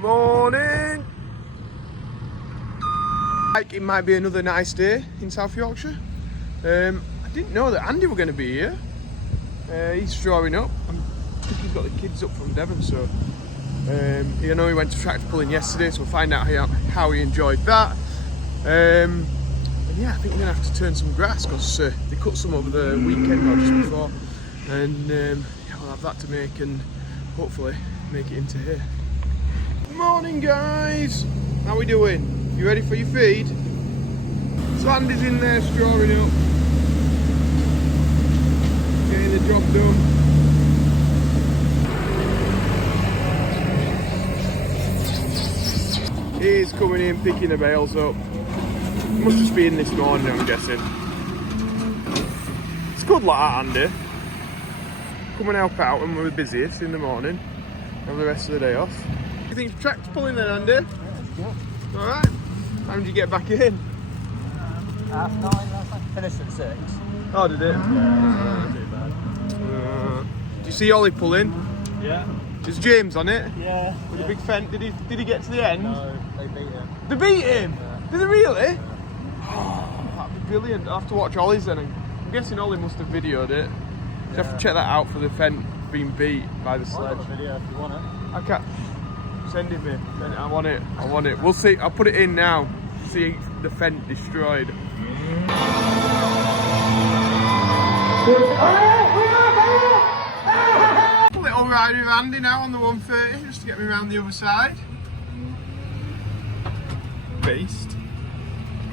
Morning! It might be another nice day in South Yorkshire. I didn't know that Andy were going to be here. He's drawing up. I think he's got the kids up from Devon, so I know he went to tractor pulling yesterday, so we'll find out how he enjoyed that. And yeah, I think we're going to have to turn some grass because they cut some over the weekend or just before, and yeah, we'll have that to make and hopefully make it into here. Morning guys, how we doing? You ready for your feed? So Andy's in there strawing up, getting the job done. He's coming in, picking the bales up. Must just be in this morning, I'm guessing. It's good like that, Andy. Come and help out when we're busiest in the morning. Have the rest of the day off. You think tractor pulling then, Andy? Yeah. Alright. How did you get back in? 9:30. Finished at 6. Oh, did it? Yeah, not too bad. Do you see Ollie pulling? Yeah. Is James on it? Yeah. With a big fence. Did he get to the end? No, they beat him. They beat him? Yeah. Did they really? Yeah. Oh, that'd be brilliant. I'll have to watch Ollie's then. I'm guessing Ollie must have videoed it. So you have to check that out for the fence being beat by the sledge. I've got a video if you want it. I can't. Send it me. I want it. I want it. We'll see. I'll put it in now. See the fence destroyed. Little ride with Andy now on the 130 just to get me around the other side. Beast.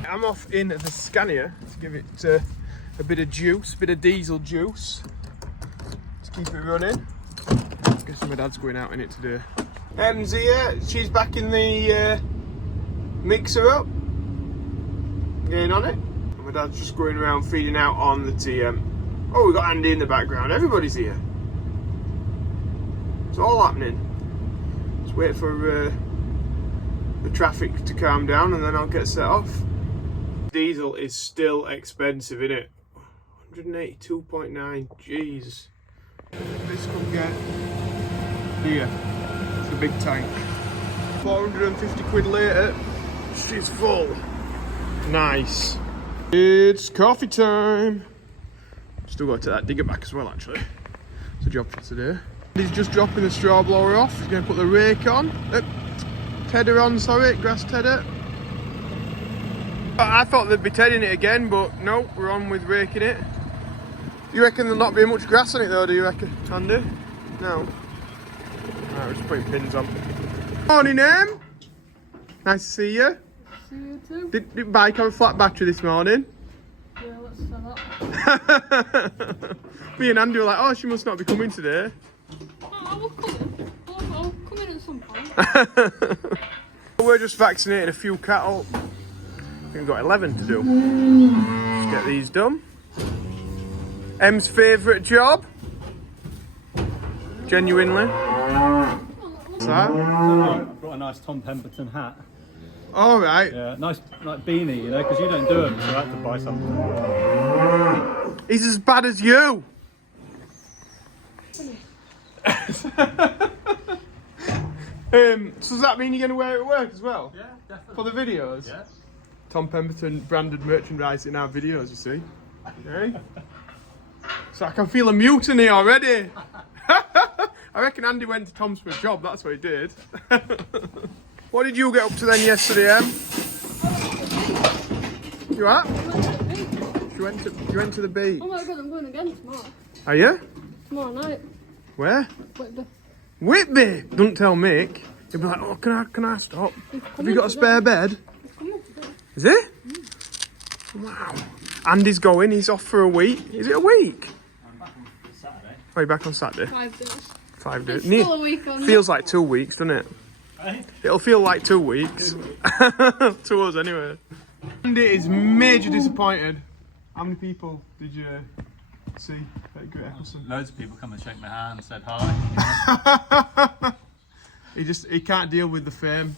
I'm off in the Scania to give it a bit of juice, a bit of diesel juice to keep it running. I guess my dad's going out in it today. Em's here, she's back in the mixer up, getting on it. And my dad's just going around feeding out on the TM. Oh, we've got Andy in the background, everybody's here. It's all happening. Just wait for the traffic to calm down and then I'll get set off. Diesel is still expensive, isn't it? 182.9, jeez. This come get here. It's a big tank. 450 quid later, she's full. Nice. It's coffee time. Still got to that digger back as well, actually. It's a job for today. He's just dropping the straw blower off. He's going to put the rake on. Tedder on, sorry, grass tedder. I thought they'd be tedding it again, but no, we're on with raking it. You reckon there'll not be much grass on it though, do you reckon, Andy? No. Right, we're just putting pins on. Morning, Em. Nice to see you. See you too. Did bike have a flat battery this morning? Yeah, let's say that. Me and Andy were like, oh, she must not be coming today. I will come in. I'll come in at some point. We're just vaccinating a few cattle. I think we've got 11 to do. Let's get these done. Em's favourite job? Genuinely. What's that? I've got a nice Tom Pemberton hat. All right. Yeah, nice like beanie, you know, because you don't do them, so I had to buy something. He's as bad as you. So does that mean you're going to wear it at work as well? Yeah, definitely. For the videos? Yeah. Tom Pemberton branded merchandise in our videos, you see. Okay. So I can feel a mutiny already. I reckon Andy went to Tom's for a job, that's what he did. What did you get up to then yesterday, Em? You what? You went to the beach. Oh my god, I'm going again tomorrow. Are you? Tomorrow night. Where? Whitby. Whitby! Don't tell Mick. He'll be like, oh, can I stop? Have you got a spare bed? Is it? Wow. Andy's going, he's off for a week. Is it a week? I'm back on Saturday. Oh, you're back on Saturday? 5 days. 5 days. It's still a week on. Feels like 2 weeks, doesn't it? Hey? It'll feel like 2 weeks. To us, anyway. Andy is major disappointed. How many people did you see at Great Eccleston? Loads of people come and shake my hand and said hi. He can't deal with the fame.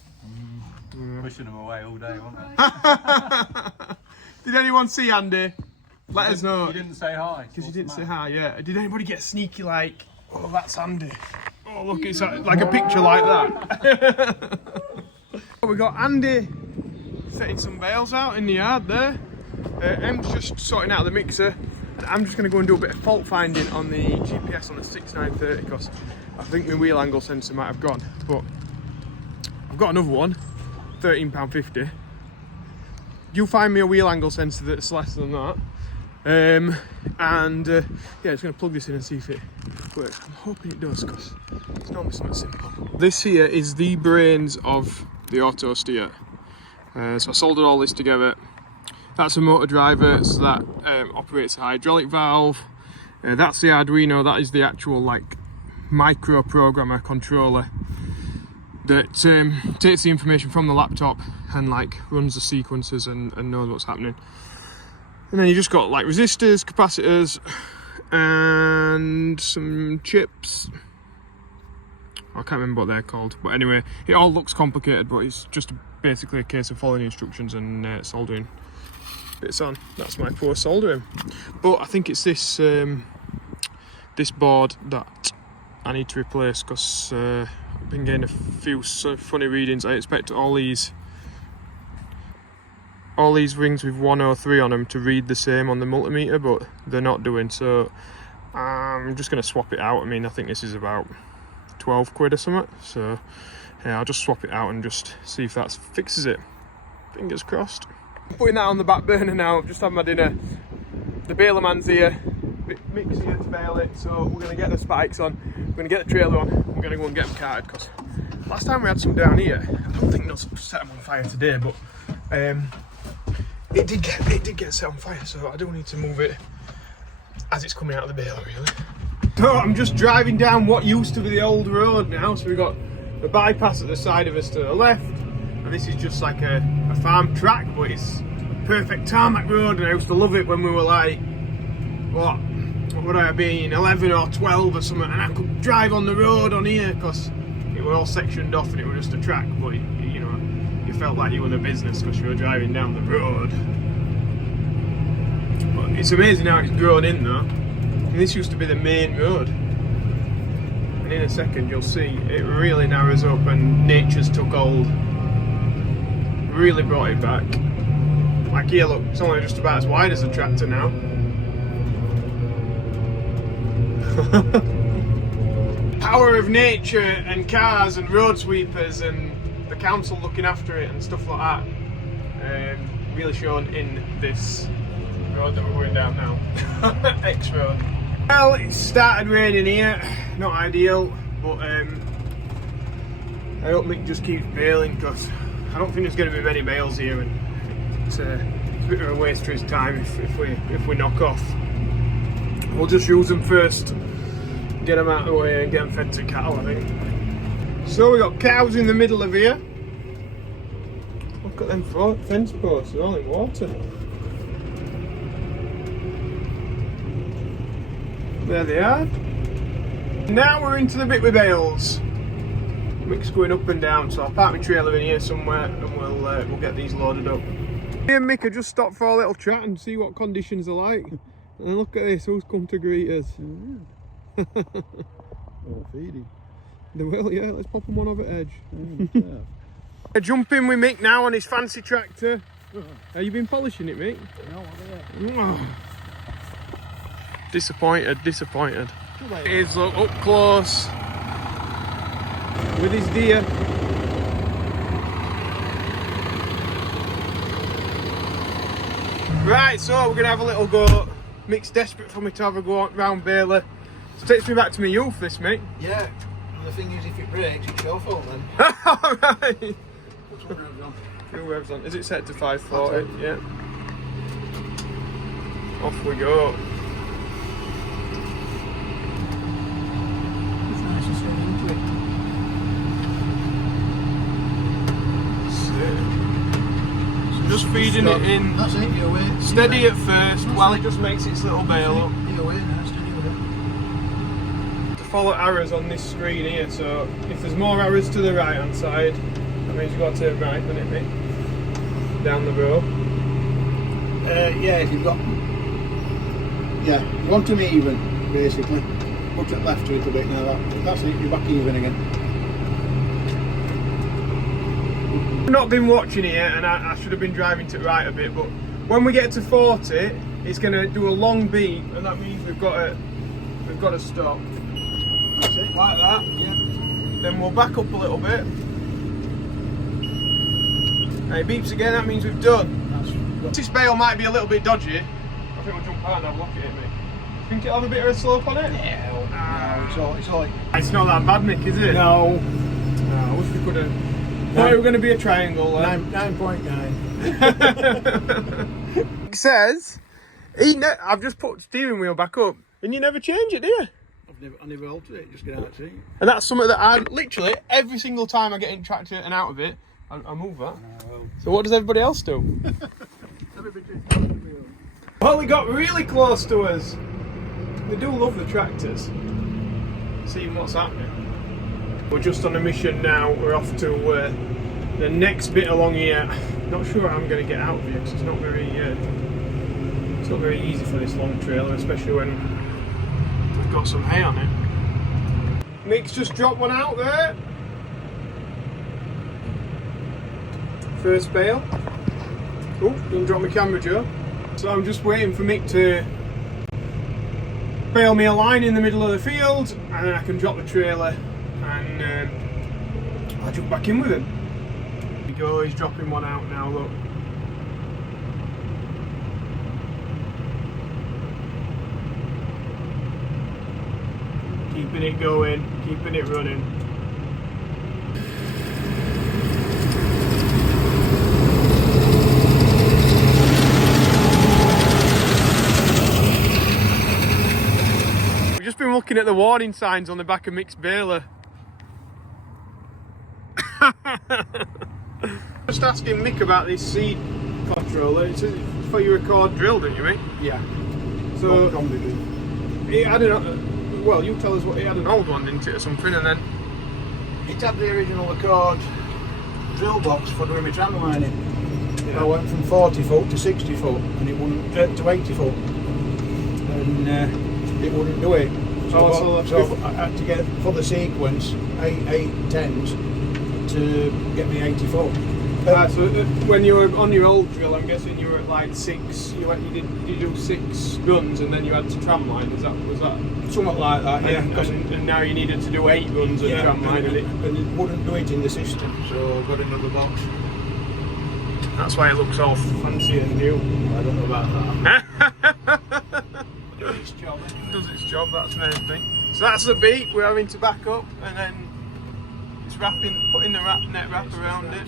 Pushing them away all day, weren't they? Did anyone see Andy? Let us know. You didn't say hi. Because you didn't say hi, yeah. Did anybody get sneaky like, oh, that's Andy? Oh, look, it's like a picture like that. We got Andy setting some bales out in the yard there. Em's just sorting out the mixer. And I'm just going to go and do a bit of fault finding on the GPS on the 6930 because I think my wheel angle sensor might have gone. But I've got another one, £13.50. You'll find me a wheel angle sensor that's less than that. Yeah, just going to plug this in and see if it works. I'm hoping it does because it's normally something simple. This here is the brains of the autosteer. So I soldered all this together. That's a motor driver, so that operates a hydraulic valve. That's the Arduino. That is the actual like micro programmer controller that takes the information from the laptop and like runs the sequences and knows what's happening. And then you just got like resistors, capacitors, and some chips. I can't remember what they're called, but anyway, it all looks complicated, but it's just basically a case of following instructions and soldering bits on. That's my poor soldering. But I think it's this this board that I need to replace because I've been getting a few sort of funny readings. I expect all these rings with 103 on them to read the same on the multimeter, but they're not doing, so I'm just going to swap it out. I mean, I think this is about 12 quid or something, so yeah, I'll just swap it out and just see if that fixes it. Fingers crossed. I'm putting that on the back burner now. I've just had my dinner. The baler man's here, mix here to bale it, so we're going to get the spikes on, we're going to get the trailer on, we're going to go and get them carted, because last time we had some down here, I don't think they'll set them on fire today, but it did get set on fire, so I do need to move it as it's coming out of the baler, really. So I'm just driving down what used to be the old road now, so we've got the bypass at the side of us to the left, and this is just like a farm track, but it's a perfect tarmac road, and I used to love it when we were like, what would I have been, 11 or 12 or something, and I could drive on the road on here, because it were all sectioned off and it was just a track, but you know, you felt like you were the business because you were driving down the road. But it's amazing how it's grown in though. And this used to be the main road. And in a second you'll see it really narrows up and nature's took hold. Really brought it back. Like here, look, it's only just about as wide as a tractor now. Power of nature and cars and road sweepers and the council looking after it and stuff like that, really shown in this road that we're going down now. X road. Well, it started raining here, not ideal, but I hope Mick just keeps baling because I don't think there's going to be many bales here, and it's a bit of a waste of his time if we knock off. We'll just use them first, get them out of the way and get them fed to cattle, I think. So we got cows in the middle of here. Look at them fence posts, they're all in water. There they are. Now we're into the bit with bales. Mick's going up and down, so I'll park my trailer in here somewhere and we'll get these loaded up. Me and Mick have just stopped for a little chat and see what conditions are like. And look at this, who's come to greet us? Oh, feeding. They will, yeah, let's pop them on over edge. I jump in with Mick now on his fancy tractor. Have you been polishing it, Mick? No, Disappointed. It is, look, up close with his deer. Right, so we're gonna have a little go. Mick's desperate for me to have a go round baler. It takes me back to my youth, this, Mick. Yeah, and the thing is, if it breaks, it's your fault then. Alright. Put some revs on. Few revs on. Is it set to 540? Yeah. Off we go. It's nice and straight into it. So just feeding it in. That's it, you're away. Steady at first while it just makes its little bale up. You're away now, steady with it. To follow arrows on this screen here, so if there's more arrows to the right hand side, that means you've got to turn right, doesn't it, Mick? Down the row. Yeah, if you've got... Yeah, you want them even, basically. put it left a little bit now. That's it, you're back even again. I've not been watching it yet, and I should have been driving to the right a bit, but when we get to 40, it's going to do a long beep, and that means we've got to stop. That's it. Like that. Yeah. Then we'll back up a little bit. And it beeps again, that means we've done. This bale might be a little bit dodgy. I think we'll jump out and have a look at it, mate. Think it'll have a bit of a slope on it? Yeah. No, it's all. It's not that bad, Nick, is it? No. I wish we could have. Thought it was going to be a triangle there. 9.9. It says, I've just put steering wheel back up, and you never change it, do you? I never altered it, just get out of it. And that's something that I literally, every single time I get in tractor and out of it, I move that. So what does everybody else do? Well, they got really close to us. They do love the tractors. Seeing what's happening. We're just on a mission now. We're off to the next bit along here. Not sure how I'm going to get out of here because it's not very easy for this long trailer, especially when we've got some hay on it. Mick's just dropped one out there. First bale. Oh, don't drop my camera, Joe. So I'm just waiting for Mick to bale me a line in the middle of the field, and then I can drop the trailer and I'll jump back in with him. There we go, he's dropping one out now, look. Keeping it going, keeping it running. We've just been looking at the warning signs on the back of Mick's baler. Just asking Mick about this seed controller. It's for your record drill, don't you, Mick? Yeah. So it had well, you tell us what it had, an old one, didn't it, or something, and then It had the original Accord drill box for doing my tram lining. Yeah. I went from 40 foot to 60 foot, and it wouldn't to 80 foot, and it wouldn't do it. So I had to get for the sequence 8 10s to get me 80 foot. so when you were on your old drill, I'm guessing you were at like 6. You do 6 runs, and then you had to tram line. Was that? Something like that, yeah. And now you needed to do 8 runs of tram line, and it wouldn't do it in the system, so I got another box. That's why it looks all fancy and new. I don't know about that. Does its job. Does its job, that's the main thing. So that's the beat, we're having to back up, and then it's putting the net wrap around it.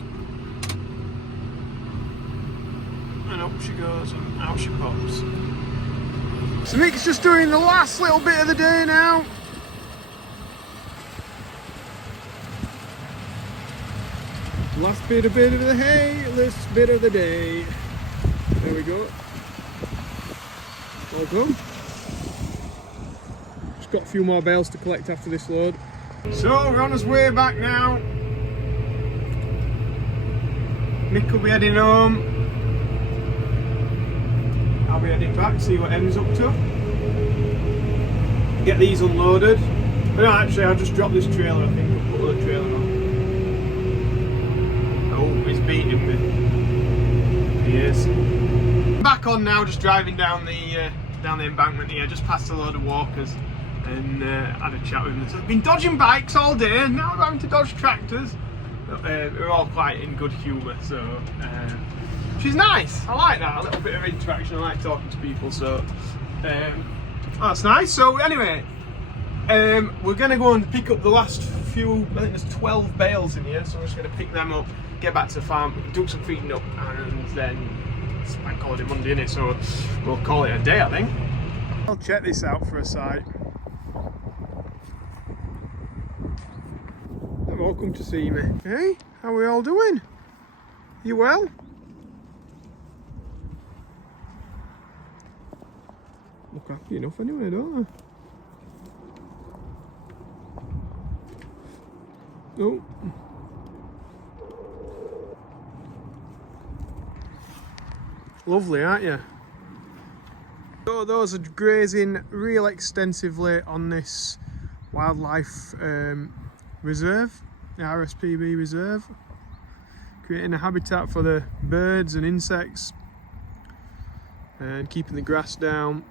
And up she goes, and out she pops. So Mick's just doing the last little bit of the day now. Last bit of the hay, last bit of the day. There we go. All done. Just got a few more bales to collect after this load. So we're on his way back now. Mick will be heading home. I'll be heading back, see what Em's up to. Get these unloaded. But no, actually I'll just drop this trailer, I think. I'll put the trailer on. Oh, he's beating me. He is. Back on now, just driving down the embankment here, just past a load of walkers, and had a chat with them. So I've been dodging bikes all day, and now I'm having to dodge tractors. We're all quite in good humour, so she's nice. I like that, a little bit of interaction. I like talking to people, so that's nice. So anyway, we're going to go and pick up the last few. I think there's 12 bales in here, so we're just going to pick them up, get back to the farm, do some feeding up, and then it's bank holiday Monday, innit? So we'll call it a day, I think. I'll check this out for a sight. They've all come to see me. Hey, how are we all doing? You well? Look happy enough anyway, don't they? Oh. Lovely, aren't you? So those are grazing real extensively on this wildlife reserve, the RSPB reserve, creating a habitat for the birds and insects and keeping the grass down,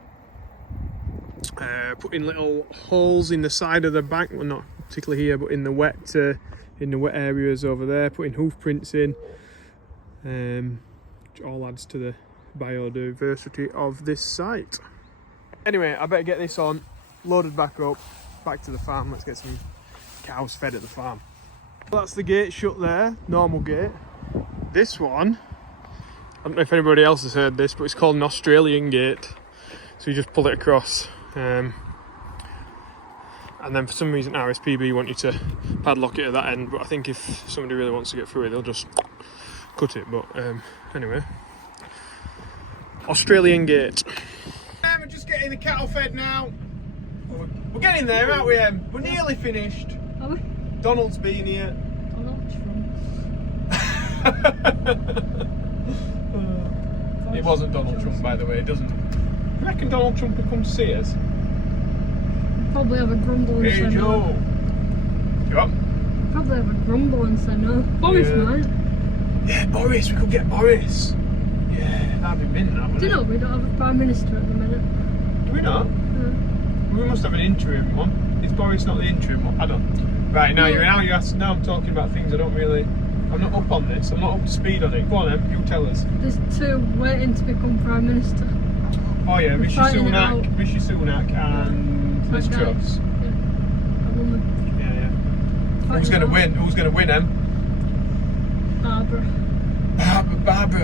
putting little holes in the side of the bank, well not particularly here but in the wet areas over there, putting hoof prints in, which all adds to the biodiversity of this site. Anyway, I better get this on, loaded back up, back to the farm. Let's get some cows fed at the farm. Well, that's the gate shut there, normal gate. This one, I don't know if anybody else has heard this, but it's called an Australian gate. So you just pull it across, and then for some reason RSPB want you to padlock it at that end, but I think if somebody really wants to get through it, they'll just cut it. But anyway, Australian gate. We're just getting the cattle fed now. We're getting there, aren't we, Em? We're nearly finished. Are we? Donald's been here. Donald Trump. It wasn't Donald Trump, by the way. It doesn't. You reckon Donald Trump will come to see us? Probably have a grumble and Hey, say Joe. no. You up? Probably have a grumble and say no. Boris might. Yeah, Boris. We could get Boris. Yeah, that'd be mint, that, wouldn't Do you it? know we don't have a Prime Minister at the minute? Do we not? No. We must have an interim one. Is Boris not the interim one? I don't. Right, now you're asking. Now I'm talking about things I don't really. I'm not up on this. I'm not up to speed on it. Go on, Em. You tell us. There's two waiting to become Prime Minister. Oh yeah, Rishi fighting it out. Sunak, and Liz That guy. Truss. Yeah. A woman. Yeah, yeah. Fighting Who's going to it out. win? Who's going to win, Em? Barbara.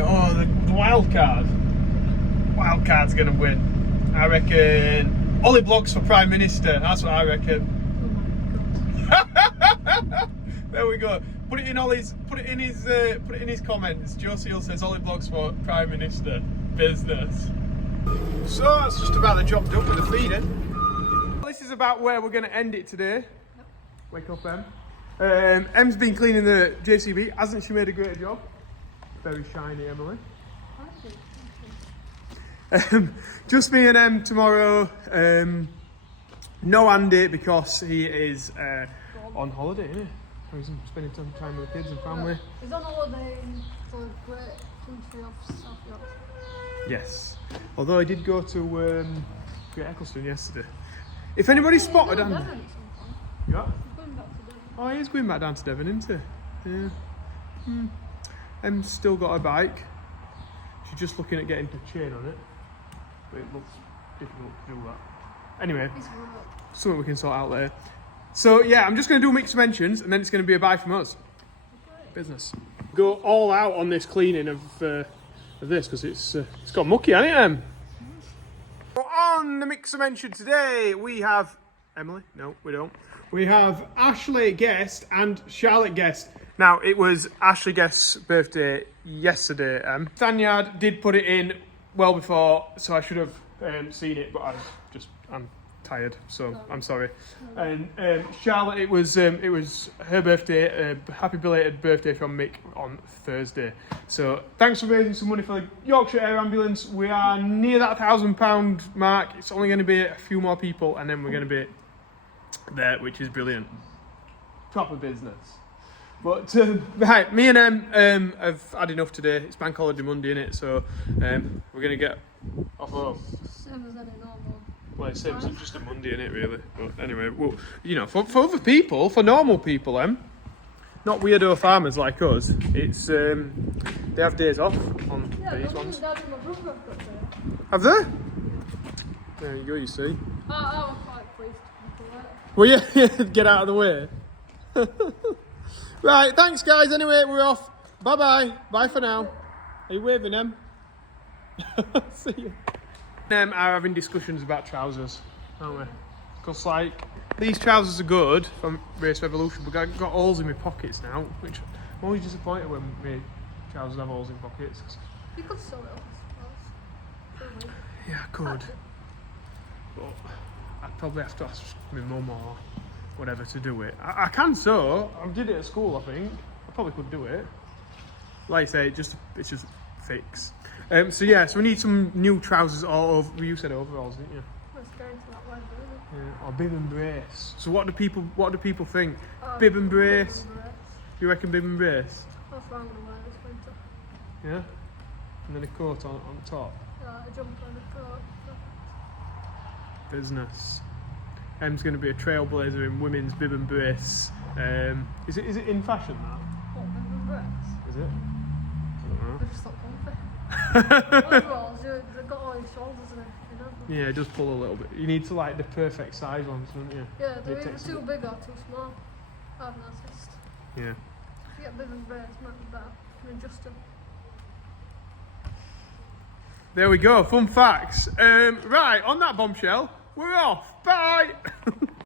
Oh, the wild card. Wild card's going to win. I reckon. Ollie Bloggs for Prime Minister. That's what I reckon. Oh my god. There we go. Put it in his comments. Joe Seal says Ollie Bloggs for Prime Minister. Business. So that's just about the job done with the feeding. This is about where we're going to end it today. Yep. Wake up, Em. Em's been cleaning the JCB. Hasn't she made a great job? Very shiny, Emily. Just me and Em tomorrow. No Andy because he is on holiday, isn't he? He's spending some time with the kids and family. He's on holiday for a great country of South Yorkshire. Yes. Although I did go to Great Eccleston yesterday. If anybody spotted Andy. Yeah. Oh, he is going back down to Devon, isn't he? Yeah. Em's still got a bike. She's just looking at getting a chain on it. But it looks difficult to do that. Anyway, something we can sort out later. So yeah, I'm just going to do mixed mentions and then it's going to be a bye from us. Business. Go all out on this cleaning of this because it's got mucky, hasn't it, Em? On the mixed mention today, we have Emily. No, we don't. We have Ashley Guest and Charlotte Guest. Now, it was Ashley Guest's birthday yesterday. Stanyard did put it in well before, so I should have seen it, but I'm tired, so I'm sorry. And Charlotte, it was her birthday. Happy belated birthday from Mick on Thursday. So thanks for raising some money for the Yorkshire Air Ambulance. We are near that £1,000 mark. It's only going to be a few more people, and then we're going to be there, which is brilliant. Proper business. But right, me and Em have had enough today. It's Bank Holiday Monday, innit? So we're gonna get off home. Same as any normal. Well, it's just a Monday, innit? Really. But anyway, well, you know, for other people, for normal people, not weirdo farmers like us, it's they have days off on these ones. Dad and my brother have got there. Have they? There you go. You see. I was quite pleased to be polite. Well, yeah, get out of the way. Right, thanks guys. Anyway, we're off. Bye-bye. Bye for now. Are you waving, Em? See you. Em are having discussions about trousers, aren't we? Because, like, these trousers are good from Race Revolution, but I've got holes in my pockets now, which I'm always disappointed when my trousers have holes in pockets. You could sew it up, I suppose. Yeah, I could. But I'd probably have to ask my mum or whatever to do it. I can sew. I did it at school, I think. I probably could do it. Like I say, it's just fix. So yeah, so we need some new trousers or you said overalls, didn't you? Let's go into that weather, isn't it? Yeah, or bib and brace. So what do people think? Oh, Bib and brace. bib and brace. You reckon bib and brace? That's what I'm gonna wear this winter. Yeah. And then a coat on top. A jumper and a coat. Business. Em's going to be a trailblazer in women's bib and brace. Is it in fashion now? What, bib and brace? Is it? They're just not comfy. Overalls, they've got all your shoulders and everything, haven't they? Yeah, it does pull a little bit. You need to like the perfect size ones, don't you? Yeah, they're It either takes a too bit- big or too small. I've noticed. Yeah. If you get bib and brace, it might be better. You can adjust them. There we go. Fun facts. Right, on that bombshell, we're off. Bye.